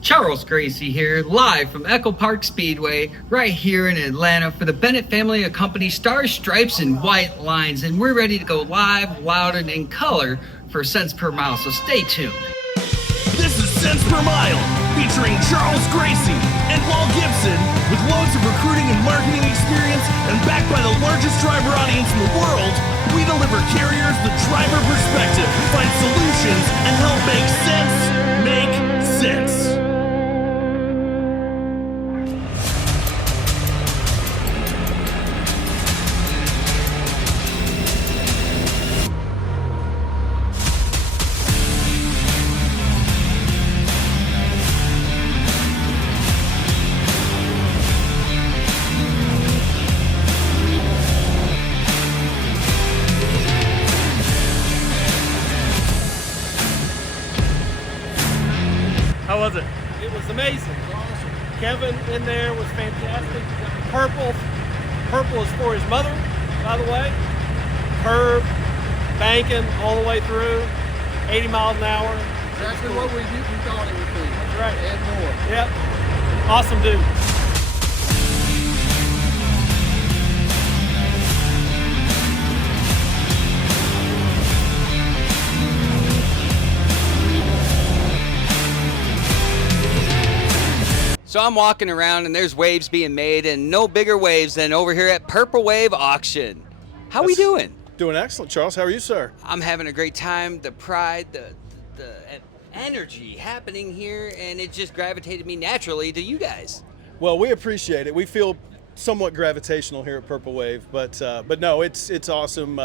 Charles Gracie here, live from Echo Park Speedway, right here in Atlanta for the Bennett family of companies Stars, Stripes, and White Lines. And we're ready to go live, loud, and in color for cents per mile, so stay tuned. This is Cents Per Mile, featuring Charles Gracie and Paul Gibson, with loads of recruiting and marketing experience and backed by the largest driver audience in the world. We deliver carriers the driver perspective, find solutions, and help make sense make sense. How was it? It was amazing. Awesome. Kevin in there was fantastic. Purple is for his mother, by the way. Curb, banking all the way through, 80 miles an hour. Exactly what we thought it would be. That's right. And more. Yep. Awesome dude. So I'm walking around and there's waves being made, and no bigger waves than over here at Purple Wave Auction. How we doing? Doing excellent, Charles. How are you, sir? I'm having a great time. The pride, the energy happening here, and it just gravitated me naturally to you guys. Well, we appreciate it. We feel somewhat gravitational here at Purple Wave, but no, it's awesome.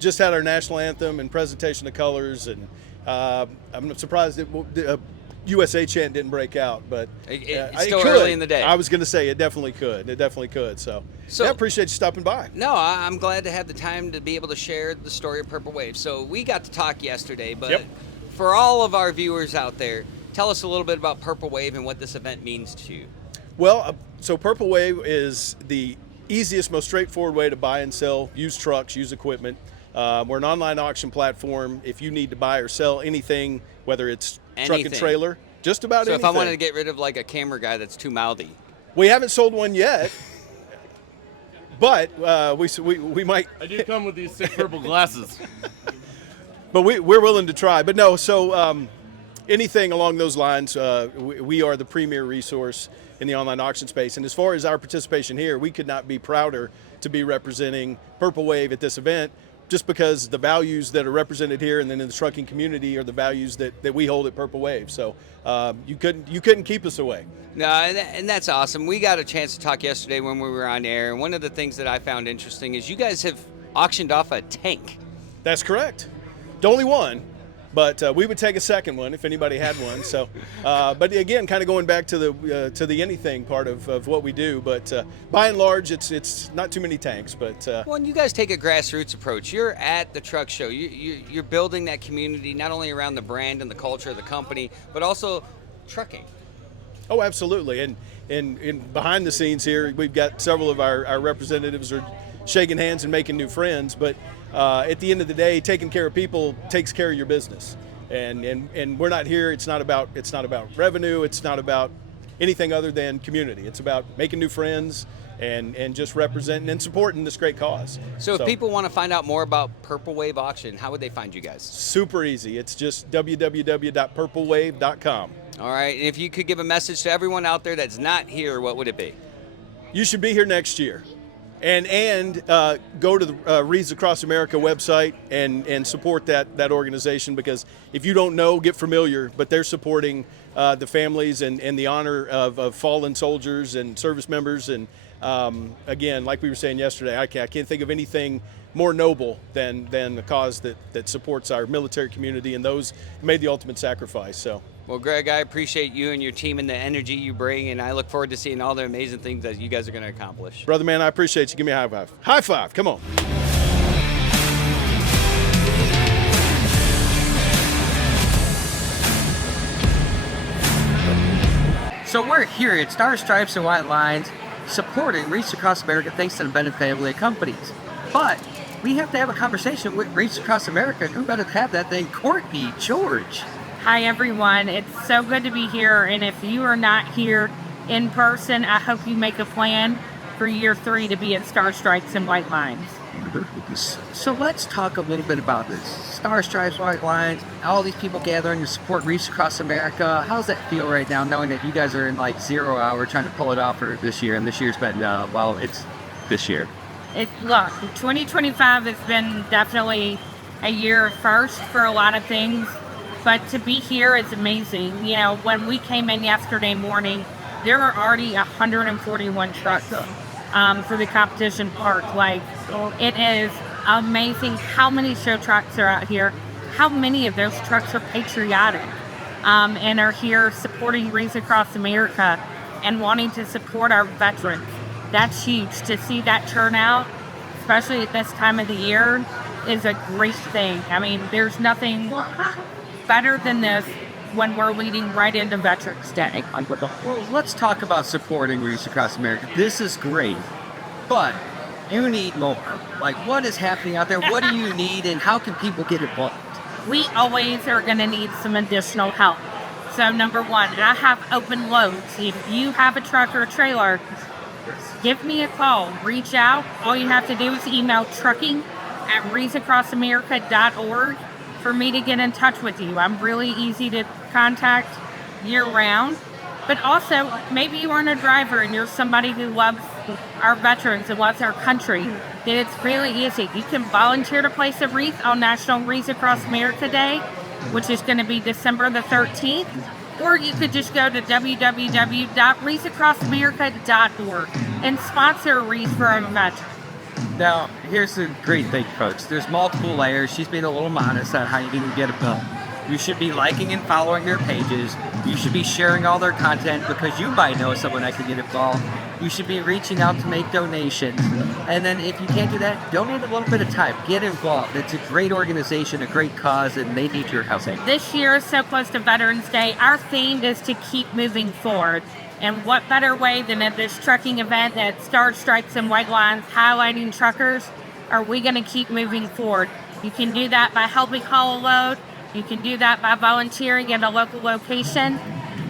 Just had our national anthem and presentation of colors, and I'm surprised that USA chant didn't break out, but it's still early in the day. I was going to say it definitely could. It definitely could. So yeah, I appreciate you stopping by. No, I'm glad to have the time to be able to share the story of Purple Wave. So we got to talk yesterday, but for all of our viewers out there, tell us a little bit about Purple Wave and what this event means to you. Well, so Purple Wave is the easiest, most straightforward way to buy and sell used trucks, used equipment. We're an online auction platform. If you need to buy or sell anything, whether it's truck and trailer, just about anything. So if I wanted to get rid of like a camera guy that's too mouthy. We haven't sold one yet, but we might. I do come with these sick purple glasses. But we're willing to try. But no, so anything along those lines, we are the premier resource in the online auction space. And as far as our participation here, we could not be prouder to be representing Purple Wave at this event, just because the values that are represented here and then in the trucking community are the values that we hold at Purple Wave. So you couldn't keep us away. No, and that's awesome. We got a chance to talk yesterday when we were on air, and one of the things that I found interesting is you guys have auctioned off a tank. That's correct. Only one, but we would take a second one if anybody had one. So, but again, kind of going back to the anything part of what we do. But by and large, it's not too many tanks. But well, and you guys take a grassroots approach. You're at the truck show. You're building that community not only around the brand and the culture of the company, but also trucking. Oh, absolutely. And behind the scenes here, we've got several of our representatives are shaking hands and making new friends. But at the end of the day, taking care of people takes care of your business. And we're not here. It's not about revenue. It's not about anything other than community. It's about making new friends and just representing and supporting this great cause. So if people want to find out more about Purple Wave Auction, how would they find you guys? Super easy. It's just www.purplewave.com. All right. And if you could give a message to everyone out there that's not here, what would it be? You should be here next year. And go to the Wreaths Across America website and support that organization, because if you don't know, get familiar. But they're supporting the families and the honor of fallen soldiers and service members. And again, like we were saying yesterday, I can't think of anything more noble than the cause that supports our military community and those who made the ultimate sacrifice. So. Well, Greg, I appreciate you and your team and the energy you bring, and I look forward to seeing all the amazing things that you guys are going to accomplish. Brother, man, I appreciate you. Give me a high five. High five. Come on. So we're here at Stars, Stripes, and White Lines, supporting Wreaths Across America thanks to the Bennett family of companies. But we have to have a conversation with Wreaths Across America. Who better to have that than Courtney George? Hi, everyone. It's so good to be here. And if you are not here in person, I hope you make a plan for year 3 to be at Star Stripes and White Lines. So let's talk a little bit about this. Star Stripes, White Lines, all these people gathering to support Wreaths across America. How's that feel right now, knowing that you guys are in like 0 hour trying to pull it off for this year, and this year's been, it's this year. Look, 2025 has been definitely a year of first for a lot of things, but to be here is amazing. You know, when we came in yesterday morning, there were already 141 trucks for the competition park. Like, it is amazing how many show trucks are out here, how many of those trucks are patriotic and are here supporting Wreaths across America and wanting to support our veterans. That's huge. To see that turnout, especially at this time of the year, is a great thing. I mean, there's nothing better than this when we're leading right into Veterans Day. Well, let's talk about supporting Wreaths across America. This is great, but you need more. Like, what is happening out there? What do you need, and how can people get involved? We always are going to need some additional help. So number one, I have open loads. If you have a truck or a trailer, give me a call. Reach out. All you have to do is email trucking@wreathsacrossamerica.org for me to get in touch with you. I'm really easy to contact year-round. But also, maybe you aren't a driver and you're somebody who loves our veterans and loves our country, then it's really easy. You can volunteer to place a wreath on National Wreaths Across America Day, which is going to be December the 13th. Or you could just go to www.wreathsacrossamerica.org and sponsor a wreath for a veteran. Now, here's the great thing, folks. There's multiple layers. She's being a little modest on how you can get a bill. You should be liking and following their pages. You should be sharing all their content because you might know someone that could get involved. You should be reaching out to make donations. And then if you can't do that, donate a little bit of time. Get involved. It's a great organization, a great cause, and they need your help. This year is so close to Veterans Day. Our theme is to keep moving forward. And what better way than at this trucking event at Star Stripes and White Lines highlighting truckers are we going to keep moving forward? You can do that by helping haul a load. You can do that by volunteering at a local location,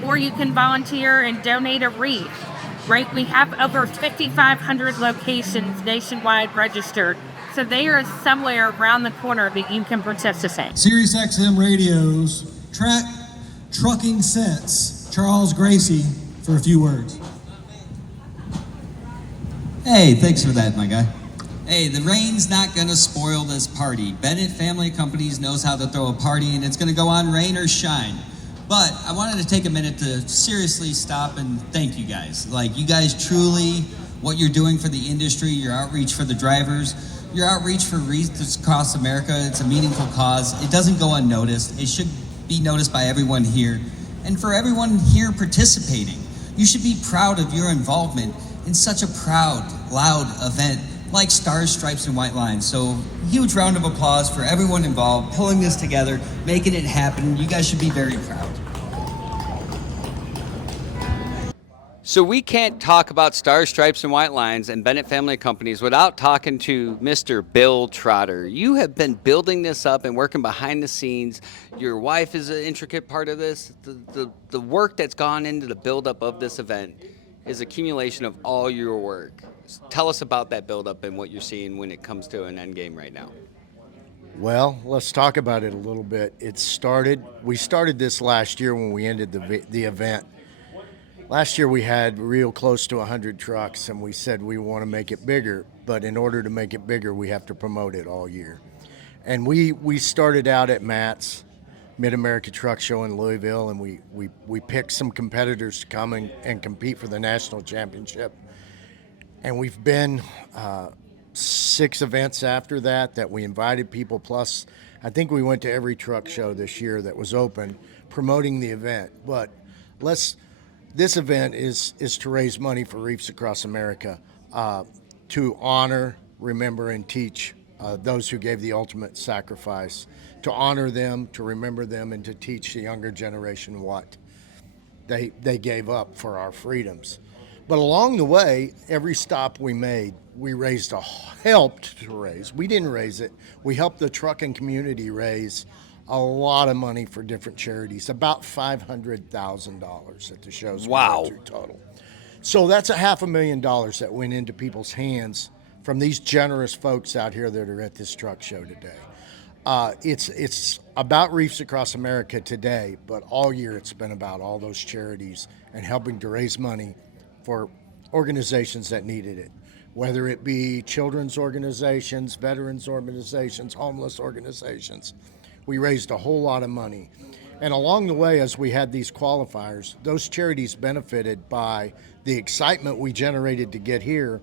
or you can volunteer and donate a wreath. Right? We have over 5,500 locations nationwide registered, so they are somewhere around the corner that you can participate. Sirius XM Radio's Trucking Sense, Charles Gracie, for a few words. Hey, thanks for that, my guy. Hey, the rain's not gonna spoil this party. Bennett Family Companies knows how to throw a party, and it's gonna go on rain or shine. But I wanted to take a minute to seriously stop and thank you guys. Like, you guys truly, what you're doing for the industry, your outreach for the drivers, your outreach for Wreaths across America, it's a meaningful cause. It doesn't go unnoticed. It should be noticed by everyone here. And for everyone here participating, you should be proud of your involvement in such a proud, loud event like Stars, Stripes, and White Lines. So huge round of applause for everyone involved, pulling this together, making it happen. You guys should be very proud. So we can't talk about Stars, Stripes, and White Lines and Bennett Family Companies without talking to Mr. Bill Trotter. You have been building this up and working behind the scenes. Your wife is an intricate part of this. The work that's gone into the buildup of this event is accumulation of all your work. Tell us about that buildup and what you're seeing when it comes to an end game right now. Well, let's talk about it a little bit. We started this last year when we ended the event. Last year we had real close to 100 trucks, and we said we want to make it bigger, but in order to make it bigger, we have to promote it all year. And we started out at Matt's Mid-America Truck Show in Louisville, and we picked some competitors to come and compete for the national championship. And we've been 6 events after that we invited people, plus I think we went to every truck show this year that was open promoting the event. But this event is to raise money for Wreaths Across America, to honor, remember, and teach those who gave the ultimate sacrifice, to honor them, to remember them, and to teach the younger generation what they gave up for our freedoms. But along the way, every stop we made, we helped to raise. We didn't raise it. We helped the trucking community raise a lot of money for different charities, about $500,000 that the shows Wow. went through total. So that's $500,000 that went into people's hands from these generous folks out here that are at this truck show today. It's about Wreaths across America today, but all year it's been about all those charities and helping to raise money for organizations that needed it, whether it be children's organizations, veterans organizations, homeless organizations. We raised a whole lot of money. And along the way, as we had these qualifiers, those charities benefited by the excitement we generated to get here.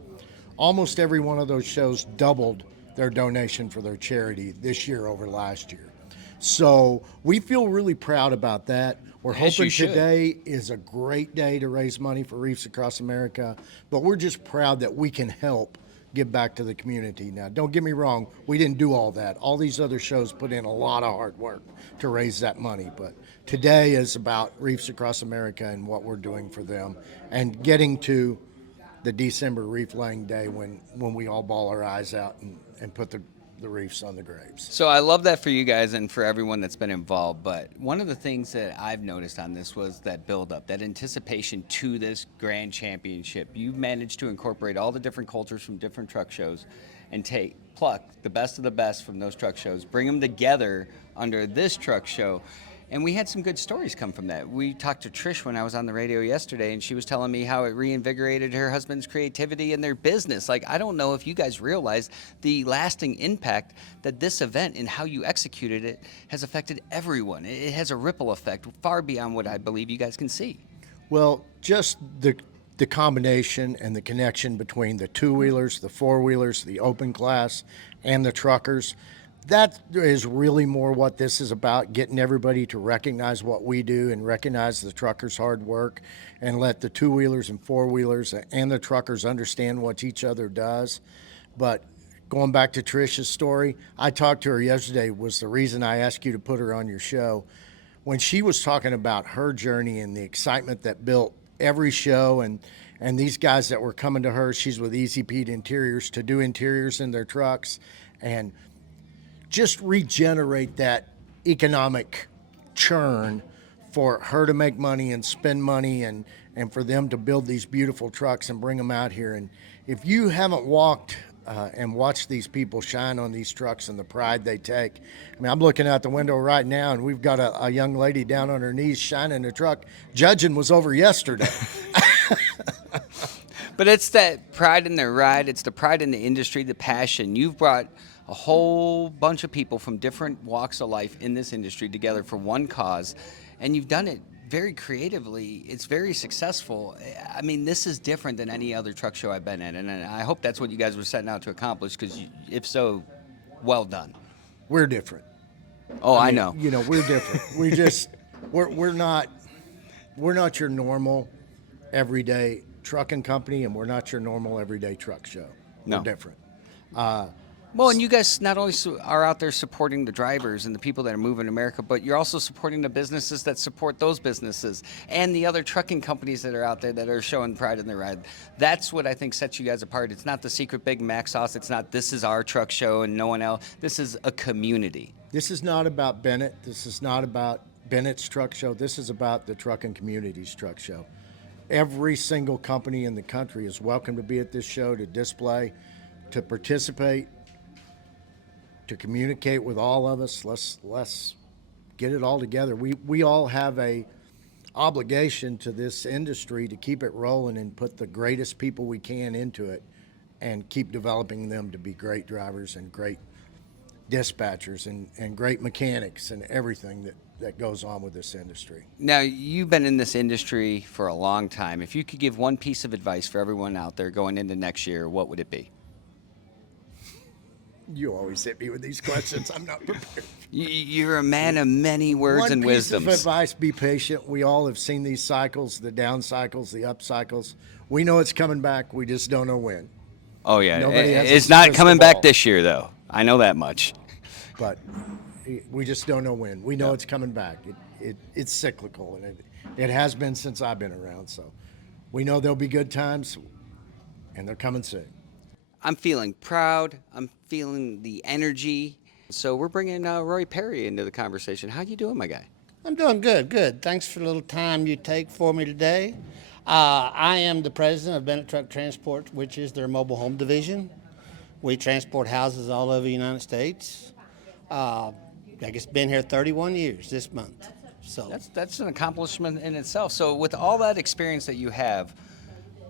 Almost every one of those shows doubled their donation for their charity this year over last year. So we feel really proud about that. We're Yes, hoping you should. today is a great day to raise money for Wreaths across America, but we're just proud that we can help give back to the community. Now, don't get me wrong, we didn't do all that. All these other shows put in a lot of hard work to raise that money, but today is about Wreaths across America and what we're doing for them and getting to the December wreath laying day when we all bawl our eyes out and put the wreaths on the graves. So I love that for you guys and for everyone that's been involved. But one of the things that I've noticed on this was that build-up, that anticipation to this grand championship. You've managed to incorporate all the different cultures from different truck shows and pluck the best of the best from those truck shows, bring them together under this truck show. And we had some good stories come from that. We talked to Trish when I was on the radio yesterday, and she was telling me how it reinvigorated her husband's creativity in their business. Like, I don't know if you guys realize the lasting impact that this event and how you executed it has affected everyone. It has a ripple effect far beyond what I believe you guys can see. Well, just the combination and the connection between the two-wheelers, the four-wheelers, the open class, and the truckers, that is really more what this is about, getting everybody to recognize what we do and recognize the truckers' hard work and let the two-wheelers and four-wheelers and the truckers understand what each other does. But going back to Trish's story, I talked to her yesterday, was the reason I asked you to put her on your show. When she was talking about her journey and the excitement that built every show and these guys that were coming to her, she's with Easy Pete Interiors, to do interiors in their trucks and just regenerate that economic churn for her to make money and spend money and for them to build these beautiful trucks and bring them out here. And if you haven't walked and watched these people shine on these trucks and the pride they take, I mean, I'm looking out the window right now and we've got a young lady down on her knees shining a truck. Judging was over yesterday. But it's that pride in their ride. It's the pride in the industry, the passion. You've brought a whole bunch of people from different walks of life in this industry together for one cause, and you've done it very creatively. It's very successful. I mean, this is different than any other truck show I've been in, and I hope that's what you guys were setting out to accomplish, because if so, well done. We're different. Oh, I mean, know. You know, we're different. We just we're not your normal everyday trucking company, and we're not your normal everyday truck show. No. We're different. Well, and you guys not only are out there supporting the drivers and the people that are moving America, but you're also supporting the businesses that support those businesses and the other trucking companies that are out there that are showing pride in their ride. That's what I think sets you guys apart. It's not the secret Big Mac sauce. It's not this is our truck show and no one else. This is a community. This is not about Bennett. This is not about Bennett's truck show. This is about the trucking community's truck show. Every single company in the country is welcome to be at this show, to display, to participate, to communicate with all of us. Let's get it all together. We all have a obligation to this industry to keep it rolling and put the greatest people we can into it and keep developing them to be great drivers and great dispatchers and great mechanics and everything that goes on with this industry. Now, you've been in this industry for a long time. If you could give one piece of advice for everyone out there going into next year, what would it be? You always hit me with these questions. I'm not prepared. You're a man of many words and wisdoms. One piece of advice, be patient. We all have seen these cycles, the down cycles, the up cycles. We know it's coming back. We just don't know when. Oh, yeah. Nobody has It's a not crystal coming back ball. this year, though. I know that much. But we just don't know when. We know it's coming back. It's cyclical, and it has been since I've been around. So we know there'll be good times, and they're coming soon. I'm feeling proud. I'm feeling the energy. So we're bringing Roy Perry into the conversation. How you doing, my guy? I'm doing good. Thanks for the little time you take for me today. I am the president of Bennett Truck Transport, which is their mobile home division. We transport houses all over the United States. I guess been here 31 years this month. So That's an accomplishment in itself. So with all that experience that you have,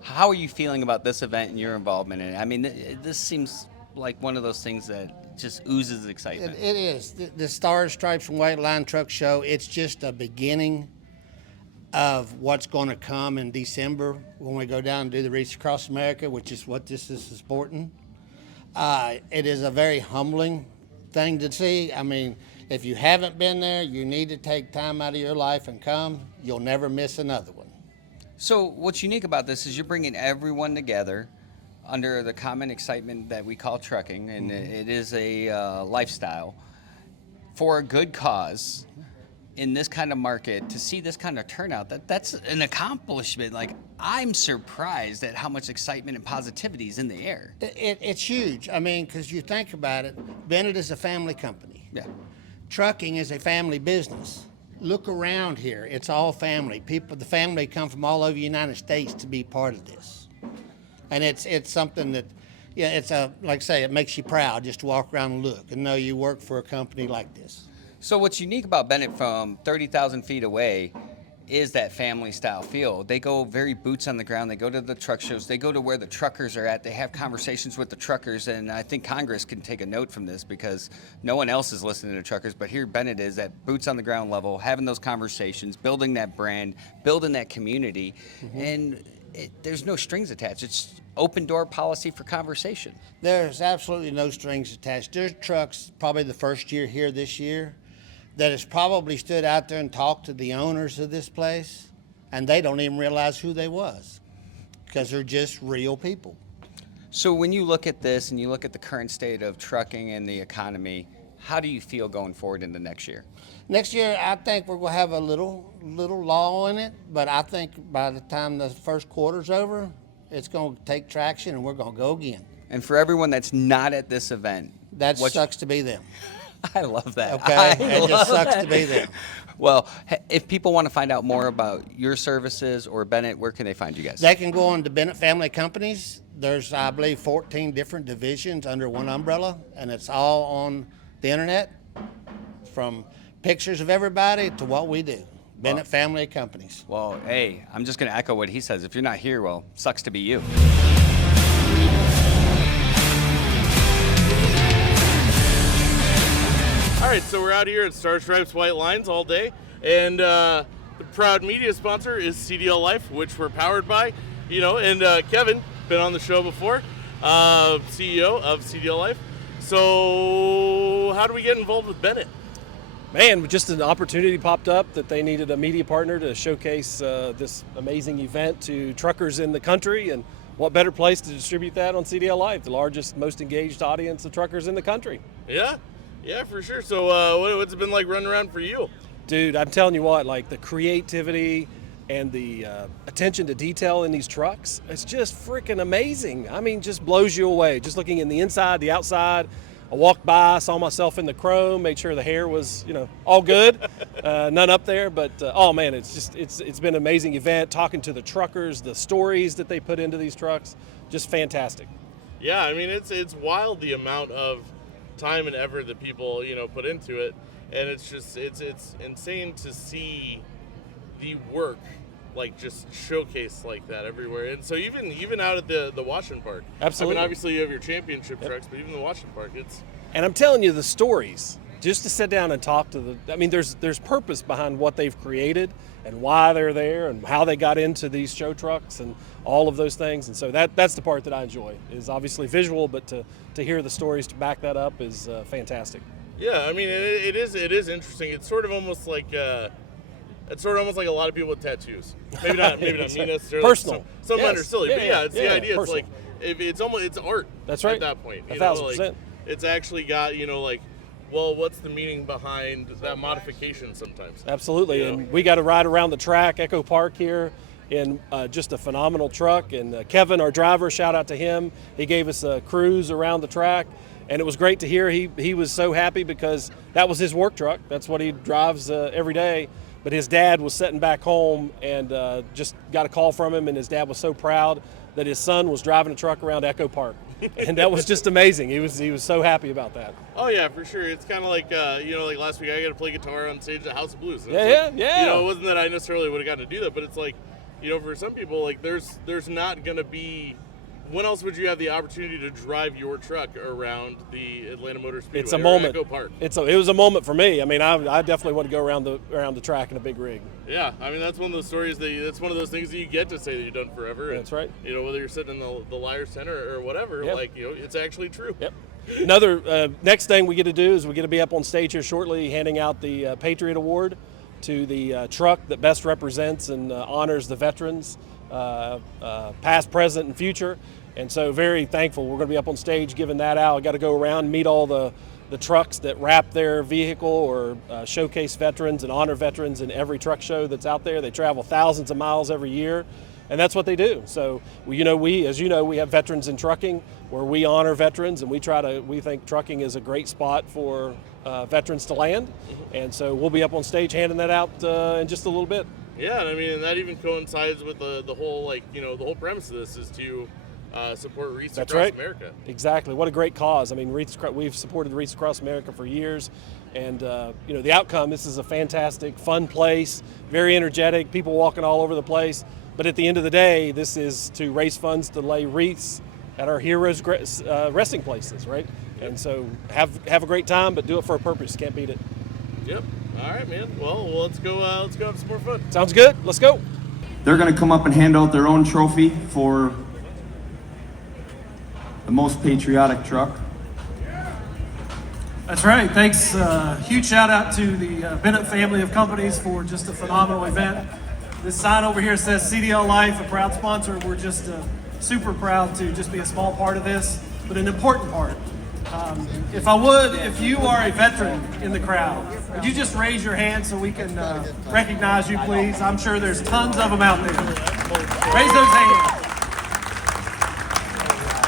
how are you feeling about this event and your involvement in it? I mean, this seems like one of those things that just oozes excitement. It is. The Stars, Stripes, and White Line Truck Show, it's just a beginning of what's going to come in December when we go down and do the Wreaths Across America, which is what this is supporting. It is a very humbling thing to see. I mean, if you haven't been there, you need to take time out of your life and come. You'll never miss another one. So what's unique about this is you're bringing everyone together under the common excitement that we call trucking, and it is a lifestyle for a good cause. In this kind of market, to see this kind of turnout, that's an accomplishment. Like, I'm surprised at how much excitement and positivity is in the air. It's huge. I mean, because you think about it, Bennett is a family company. Yeah. Trucking is a family business. Look around here. It's all family. The family come from all over the United States to be part of this. And it's something that, like I say, it makes you proud just to walk around and look and know you work for a company like this. So what's unique about Bennett from 30,000 feet away is that family style feel. They go very boots on the ground. They go to the truck shows. They go to where the truckers are at. They have conversations with the truckers. And I think Congress can take a note from this because no one else is listening to truckers. But here Bennett is at boots on the ground level, having those conversations, building that brand, building that community. And there's no strings attached. It's open door policy for conversation. There's absolutely no strings attached. There's trucks, probably the first year here this year, that has probably stood out there and talked to the owners of this place, and they don't even realize who they was because they're just real people. So when you look at this and you look at the current state of trucking and the economy, how do you feel going forward into next year? Next year, I think we're going to have a little lull in it, but I think by the time the first quarter's over, it's going to take traction and we're going to go again. And for everyone that's not at this event, that sucks to be them. I love that. Okay, it just sucks to be them. Well, if people want to find out more about your services or Bennett, where can they find you guys? They can go on to Bennett Family Companies. There's, I believe, 14 different divisions under one umbrella, and it's all on the internet, from pictures of everybody to what we do. Bennett Family Companies. Well, hey, I'm just going to echo what he says. If you're not here, well, sucks to be you. All right, so we're out here at Star Stripes White Lines all day, and the proud media sponsor is CDLLife, which we're powered by, and Kevin, been on the show before, CEO of CDLLife. So how do we get involved with Bennett? Man, just an opportunity popped up that they needed a media partner to showcase this amazing event to truckers in the country, and what better place to distribute that on CDLLife, the largest, most engaged audience of truckers in the country. Yeah, for sure. So what's it been like running around for you? Dude, I'm telling you what, like the creativity and the attention to detail in these trucks, it's just freaking amazing. I mean, just blows you away. Just looking in the inside, the outside. I walked by, saw myself in the chrome, made sure the hair was, all good, none up there. But oh man, it's been an amazing event. Talking to the truckers, the stories that they put into these trucks, just fantastic. Yeah, I mean it's wild the amount of time and effort that people put into it, and it's insane to see the work like just showcased like that everywhere. And so even out at the Washington Park, absolutely. I mean, obviously you have your championship trucks, but even the Washington Park, and I'm telling you, the stories, just to sit down and talk to there's purpose behind what they've created and why they're there and how they got into these show trucks and all of those things. And so that's the part that I enjoy, is obviously visual, but to hear the stories to back that up is fantastic. Yeah, I mean, it is interesting. It's sort of almost like a lot of people with tattoos. Maybe not me necessarily. Personal. Some yes. are silly, but it's the idea. Personal. It's like it's art. That's right. At that point, 1,000%. It's actually got well, what's the meaning behind that modification sometimes? Absolutely, and we got to ride around the track, Echo Park here, in just a phenomenal truck. And Kevin, our driver, shout out to him. He gave us a cruise around the track. And it was great to hear he was so happy because that was his work truck. That's what he drives every day. But his dad was sitting back home and just got a call from him, and his dad was so proud that his son was driving a truck around Echo Park. And that was just amazing. He was so happy about that. Oh yeah, for sure. It's kind of like like last week I got to play guitar on stage at House of Blues. Yeah. It wasn't that I necessarily would have gotten to do that, but it's like, for some people, like there's not gonna be. When else would you have the opportunity to drive your truck around the Atlanta Motor Speedway? It's a moment. Echo Park. It was a moment for me. I mean, I definitely want to go around the track in a big rig. Yeah, I mean that's one of those stories that's one of those things that you get to say that you've done forever. That's right. Whether you're sitting in the Liars Center or whatever, it's actually true. Yep. Another next thing we get to do is we get to be up on stage here shortly, handing out the Patriot Award to the truck that best represents and honors the veterans, past, present, and future. And so very thankful. We're going to be up on stage giving that out. I got to go around and meet all the trucks that wrap their vehicle or showcase veterans and honor veterans in every truck show that's out there. They travel thousands of miles every year, and that's what they do. So, we have Veterans in Trucking, where we honor veterans, and we think trucking is a great spot for veterans to land. And so we'll be up on stage handing that out in just a little bit. Yeah, and I mean, and that even coincides with the whole the whole premise of this is to support Wreaths across America. Exactly. What a great cause. I mean, we've supported Wreaths across America for years, and the outcome. This is a fantastic, fun place, very energetic, people walking all over the place. But at the end of the day, this is to raise funds to lay wreaths at our heroes' resting places, right? Yep. And so have a great time, but do it for a purpose. Can't beat it. Yep. All right, man. Well, let's go have some more fun. Sounds good. Let's go. They're going to come up and hand out their own trophy for the most patriotic truck. That's right. Thanks. Huge shout out to the Bennett family of companies for just a phenomenal event. This sign over here says CDLLife, a proud sponsor. We're just super proud to just be a small part of this, but an important part. If you are a veteran in the crowd, would you just raise your hand so we can recognize you, please? I'm sure there's tons of them out there. Raise those hands.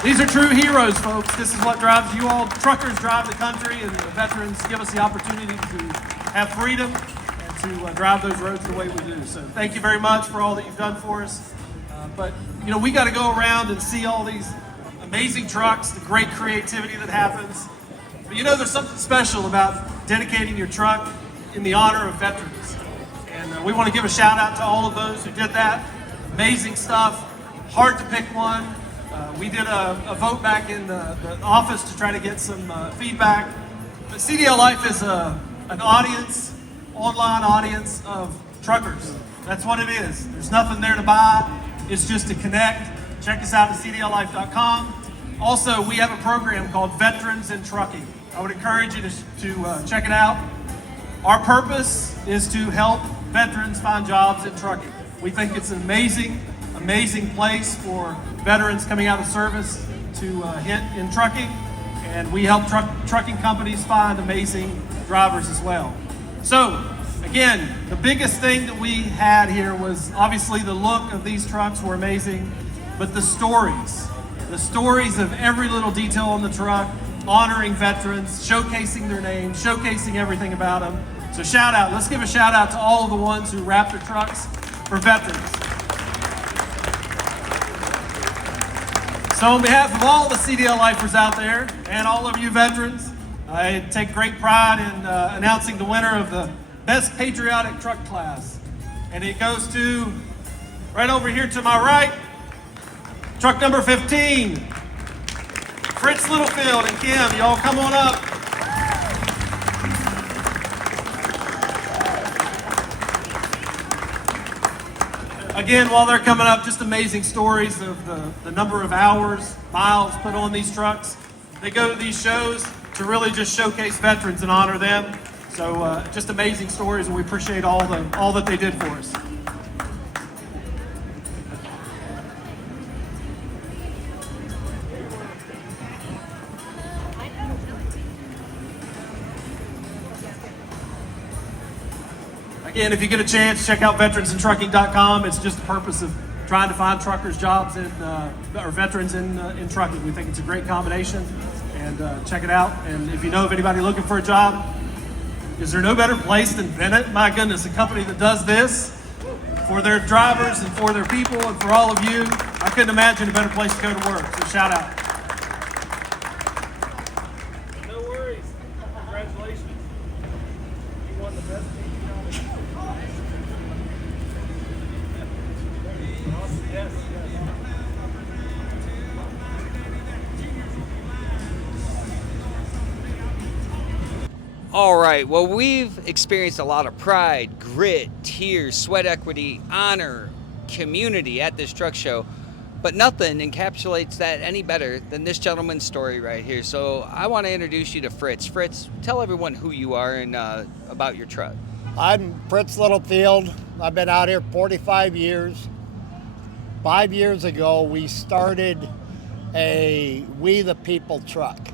These are true heroes, folks. This is what drives you all. Truckers drive the country, and the veterans give us the opportunity to have freedom and to drive those roads the way we do. So thank you very much for all that you've done for us. But we got to go around and see all these amazing trucks, the great creativity that happens. But there's something special about dedicating your truck in the honor of veterans. And we want to give a shout out to all of those who did that. Amazing stuff. Hard to pick one. We did a vote back in the office to try to get some feedback. But CDLLife is an audience, online audience of truckers. That's what it is. There's nothing there to buy. It's just to connect. Check us out at CDLLife.com. Also, we have a program called Veterans in Trucking. I would encourage you to check it out. Our purpose is to help veterans find jobs in trucking. We think it's an amazing place for veterans coming out of service to hit in trucking, and we help trucking companies find amazing drivers as well. So, again, the biggest thing that we had here was obviously the look of these trucks were amazing, but the stories of every little detail on the truck, honoring veterans, showcasing their names, showcasing everything about them. So shout out, let's give a shout out to all of the ones who wrap their trucks for veterans. So on behalf of all the CDL-lifers out there and all of you veterans, I take great pride in announcing the winner of the Best Patriotic Truck Class. And it goes to, right over here to my right, truck number 15. Fritz Littlefield and Kim, y'all come on up. Again, while they're coming up, just amazing stories of the number of hours, miles put on these trucks. They go to these shows to really just showcase veterans and honor them. So just amazing stories, and we appreciate all that they did for us. Again, if you get a chance, check out veteransinTrucking.com. It's just the purpose of trying to find truckers jobs or veterans in trucking. We think it's a great combination, and check it out. And if you know of anybody looking for a job, is there no better place than Bennett? My goodness, a company that does this for their drivers and for their people and for all of you. I couldn't imagine a better place to go to work. So shout out. No worries. Congratulations. You won the best team. Awesome. Yes. All right, well, we've experienced a lot of pride, grit, tears, sweat equity, honor, community at this truck show, but nothing encapsulates that any better than this gentleman's story right here. So I want to introduce you to Fritz. Fritz, tell everyone who you are and about your truck. I'm Fritz Littlefield. I've been out here 45 years. 5 years ago, we started a We the People truck.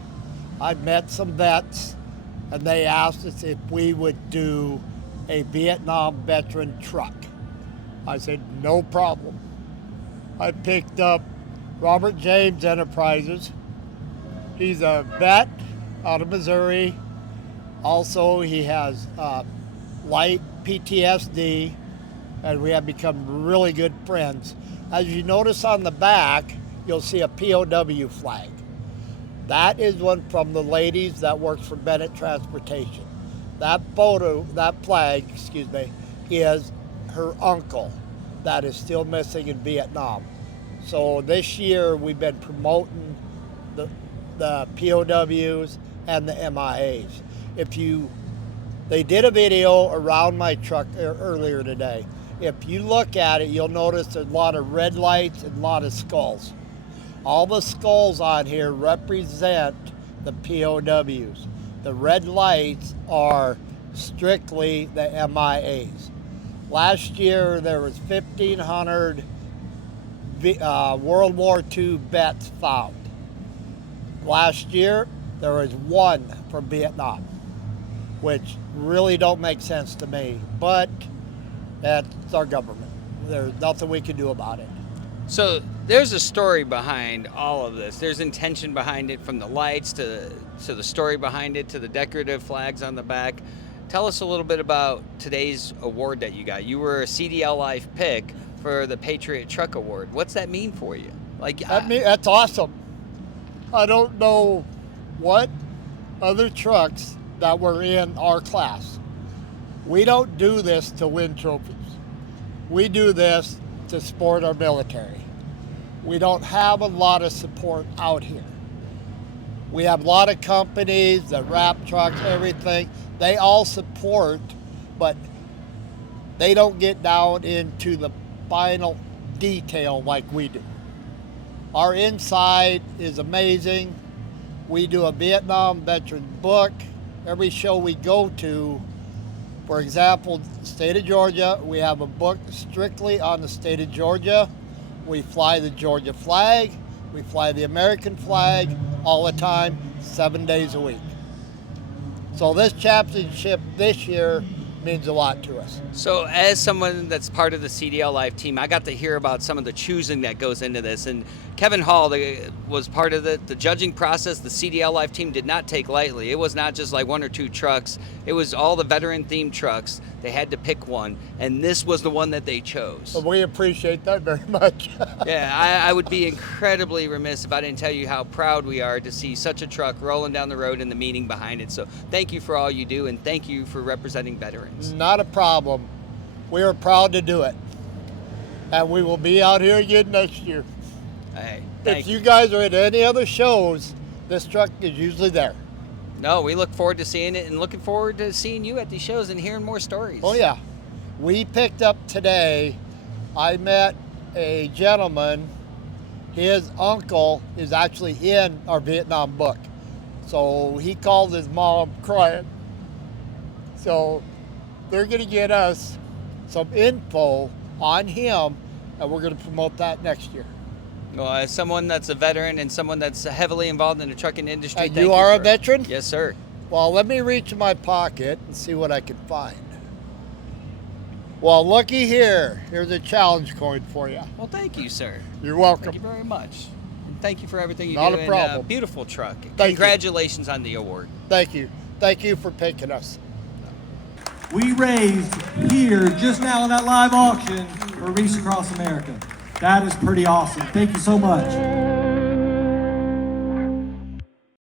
I met some vets, and they asked us if we would do a Vietnam veteran truck. I said, no problem. I picked up Robert James Enterprises. He's a vet out of Missouri. Also, he has light PTSD, and we have become really good friends. As you notice on the back, you'll see a POW flag. That is one from the ladies that works for Bennett Transportation. That photo, that flag, is her uncle that is still missing in Vietnam. So this year we've been promoting the POWs and the MIAs. They did a video around my truck earlier today. If you look at it, you'll notice there's a lot of red lights and a lot of skulls. All the skulls on here represent the POWs. The red lights are strictly the MIAs. Last year there was 1,500 World War II vets found. Last year there was one from Vietnam, which really don't make sense to me, but that's our government. There's nothing we can do about it. So there's a story behind all of this. There's intention behind it, from the lights to the story behind it to the decorative flags on the back. Tell us a little bit about today's award that you got. You were a CDLLife pick for the Patriot Truck Award. What's that mean for you? That's awesome. I don't know what other trucks that were in our class. We don't do this to win trophies. We do this to support our military. We don't have a lot of support out here. We have a lot of companies that wrap trucks, everything. They all support, but they don't get down into the final detail like we do. Our inside is amazing. We do a Vietnam veteran book. Every show we go to, for example, state of Georgia, we have a book strictly on the state of Georgia. We fly the Georgia flag, we fly the American flag all the time, 7 days a week. So this championship this year means a lot to us. So as someone that's part of the CDLLife team, I got to hear about some of the choosing that goes into this. And Kevin Hall was part of the judging process. The CDLLife team did not take lightly. It was not just like one or two trucks. It was all the veteran-themed trucks. They had to pick one, and this was the one that they chose. Well, we appreciate that very much. Yeah, I would be incredibly remiss if I didn't tell you how proud we are to see such a truck rolling down the road and the meaning behind it. So thank you for all you do, and thank you for representing veterans. Not a problem. We are proud to do it. And we will be out here again next year. Hey, if you guys are at any other shows, this truck is usually there. No, we look forward to seeing it and looking forward to seeing you at these shows and hearing more stories. Oh, yeah. We picked up today, I met a gentleman, his uncle is actually in our Vietnam book. So he called his mom crying. So they're going to get us some info on him, and we're going to promote that next year. Well, as someone that's a veteran and someone that's heavily involved in the trucking industry, And you are a veteran? Yes, sir. Well, let me reach in my pocket and see what I can find. Well, looky here. Here's a challenge coin for you. Well, thank you, sir. You're welcome. Thank you very much. thank you for everything you Not do. a problem. And, beautiful truck. Thank you. Congratulations on the award. Thank you. Thank you for picking us. We raised here just now in that live auction for Wreaths Across America. That is pretty awesome. Thank you so much.